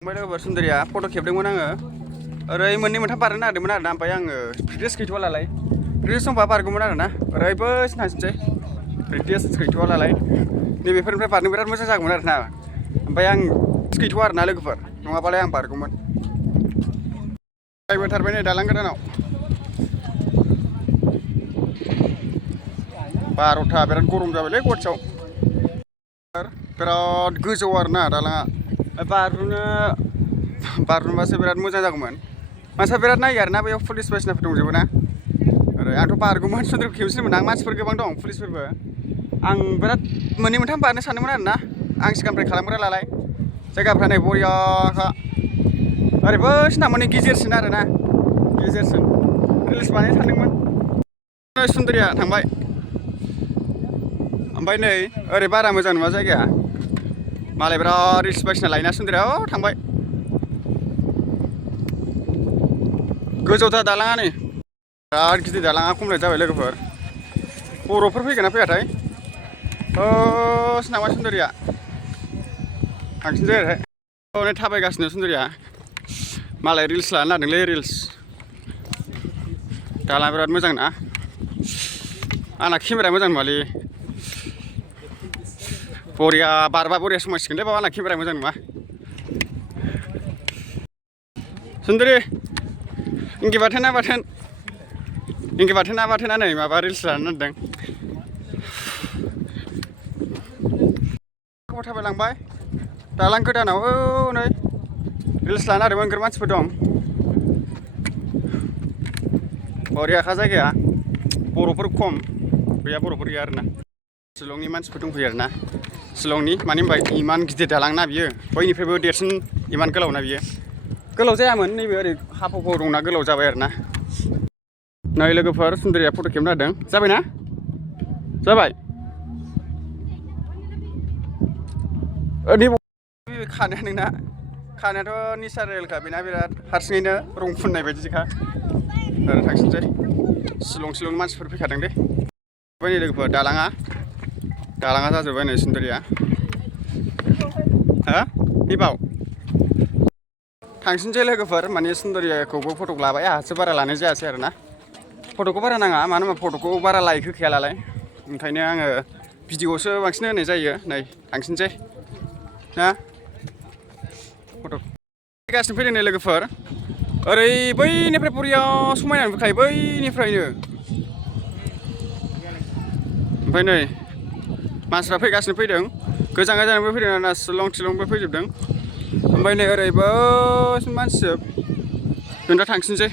Pwidw Sundariya foto खेबदोंमोन आङो ओरै मोननै मोनथाम बारनो नागिरदोंमोन आरोना ओमफ्राय आङो प्रिभियास गैथ'वालाय प्रिभियास दंबा बारगौमोन आरोना ओरैबो थांसै प्रिभियास गैथ'वालाय नैबेफोरनिफ्राय बारनो बिराद मोजां जागौमोन आरोना ओमफ्राय आं गैथ'वा आरोना लोगोफोर नङाबालाय आं बारगौमोन बोथारबाय नै दालां गोदानाव 12टा बिराद गरम जाबायलै गुवाहाटियाव बिराद गोजौ आरोना दालाङा बारनोबासो बिराद मोजां जागौमोन मानसिया बिराद नायो आरोना बेयाव पुलिस बायदिसिनाफोर दंजोबो ना ओरै आंथ' बारगौमोन सुन्द्रखौ खेबसिनोमोन आं मानसिफोर गोबां दं पुलिसफोरबो आं बिराद मोननै मोनथाम बारनो सानदोंमोन आरोना आं सिगांनिफ्राय खालामग्रा नालाय जायगाफ्रा नै बरियाखा ओरैबो सिना माने गेजेरसिन आरोना गेजेरसिन रिल्स बानायनो सानदोंमोन सुन्दरिया थांबाय ओमफ्राय नै ओरै बारा मोजां नङा जायगाया मालाय बिराद रिल्स बायदिसिना लायना सुन्दरिया थांबाय गोजौथार दालाङा नै बिराद गिदिर दालाङा कमप्लिट जाबाय लोगोफोर बर'फोर फैगोन ना फैयाथाय नामा सुन्दरिया थांफिनसै ओरैहाय नै थाबायगासिनो सुन्दरिया मालाय रिल्स लानो नागिरदोंलै रिल्स दालाङा बिराद मोजां ना आंना केमेराया मोजां नङालै बरिया बारबा बरिया समायसिगोनलै बाबा आंना केमेराया मोजां नङा सुन्दरि इंगे बाथोन ना बाथोना नै माबा रिल्स लानो नागिरदों गोबाव थाबायलांबाय दालां गोदानाव नै रिल्स लानो नागिरदोंमोन नोगोर मानसिफोर दं बरियाखा जायगाया बर'फोर खम गैया बर'फोर गैया आरोना शिलंनि मानसिफोर दंफैयो आरोना शिलंनि मानो होनबा इमान गिदिर दालां ना बियो बयनिफ्रायबो देरसिन इमान गोलाव ना बियो गोलाव जायामोन नैबे ओरै हाफाव दंना गोलाव जाबाय आरोना नै लोगोफोर सुन्दरिया फट' खेबनो नागिरदों जाबायना जाबाय खानाया नोंना खानायाथ' नेचारेलखा बेना बिराद हारसिङैनो रं फुननाय बायदिखा ओरै थांफिनसै शिलं मानसिफोर फैखादों दे नै लोगोफोर दालाङा जाजोब्बाय नै सुन्दरिया हा निबाव थांफिनसै लोगोफोर माने सुन्दरियाखौबो फट' लाबाय आंहासो बारा लानाय जायासै आरोना फट'खौ बारा नाङा मानो होनबा फट'खौ बारा लाइक होखाया नालाय ओंखायनो आङो भिडिअ'सो बांसिन होनाय जायो नै थांफिनसै ना फट' फैगासिनो फैदों नै लोगोफोर ओरै बैनिफ्राय बरिया समायना नुखायो बैनिफ्रायनो ओमफ्राय नै मानसिफ्रा फैगासिनो फैदों गोजान गोजाननिफ्राय फैदों आरोना शिलंबो फैजोबदों ओमफ्राय नै ओरैबो मानसिजों जों दा थांफिनसै